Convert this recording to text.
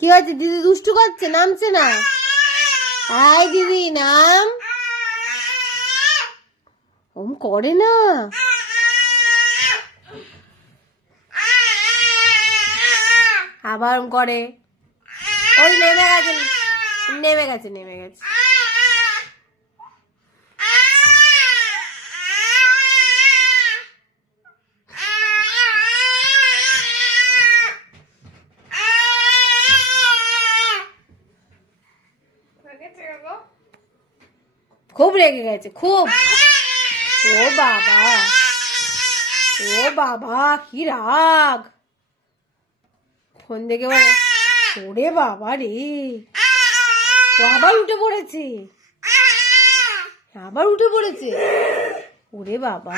কি হয়েছে? দিদি দুষ্টু করছে, নামছে না। আয় দিদি নাম। ওম করে না। আবার ওম করে। ওই নেমে গেছে, নেমে গেছে, নেমে গেছে। খুব রেগে গেছে, খুব। ও বাবা, ও বাবা, কি রাগ। ফোন দেখে বলে, ওরে বাবা রে, ও আবার উঠে পড়েছে, আবার উঠে পড়েছে। ওরে বাবা।